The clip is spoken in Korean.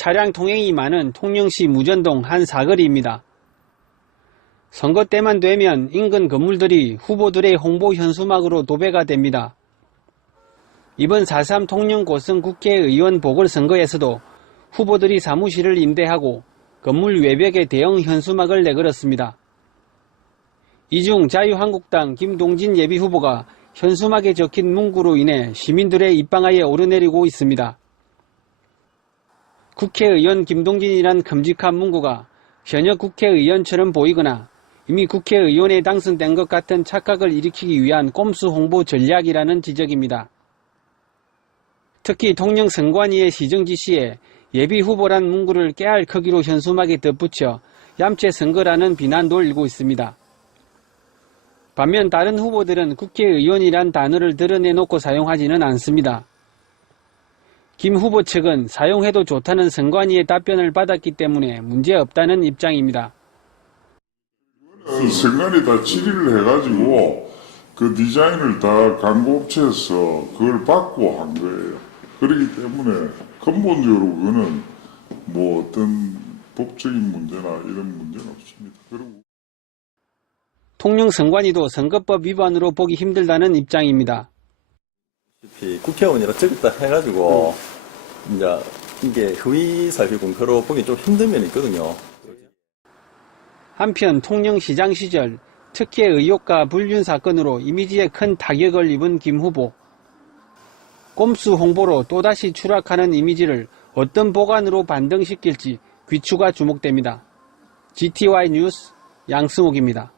차량 통행이 많은 통영시 무전동 한 사거리입니다. 선거 때만 되면 인근 건물들이 후보들의 홍보 현수막으로 도배가 됩니다. 이번 4.3 통영 고성 국회의원 보궐선거에서도 후보들이 사무실을 임대하고 건물 외벽에 대형 현수막을 내걸었습니다. 이 중 자유한국당 김동진 예비후보가 현수막에 적힌 문구로 인해 시민들의 입방아에 오르내리고 있습니다. 국회의원 김동진이란 큼직한 문구가 현역 국회의원처럼 보이거나 이미 국회의원에 당선된 것 같은 착각을 일으키기 위한 꼼수 홍보 전략이라는 지적입니다. 특히 통영 선관위의 시정 지시에 예비 후보란 문구를 깨알 크기로 현수막에 덧붙여 얌체 선거라는 비난도 일고 있습니다. 반면 다른 후보들은 국회의원이란 단어를 드러내놓고 사용하지는 않습니다. 김 후보 측은 사용해도 좋다는 선관위의 답변을 받았기 때문에 문제없다는 입장입니다. 선관위 다 질의를 해가지고 그 디자인을 다 광고업체에서 그걸 받고 한 거예요. 그렇기 때문에 근본적으로 그거는 뭐 어떤 법적인 문제나 이런 문제는 없습니다. 그리고 통영 선관위도 선거법 위반으로 보기 힘들다는 입장입니다. 이 국회의원이라 적었다 해가지고 이제 이게 허위 사실 공표로 보기 좀 힘든 면이 있거든요. 한편 통영시장 시절 특혜 의혹과 불륜 사건으로 이미지에 큰 타격을 입은 김 후보. 꼼수 홍보로 또다시 추락하는 이미지를 어떤 보관으로 반등시킬지 귀추가 주목됩니다. GTY 뉴스 양승옥입니다.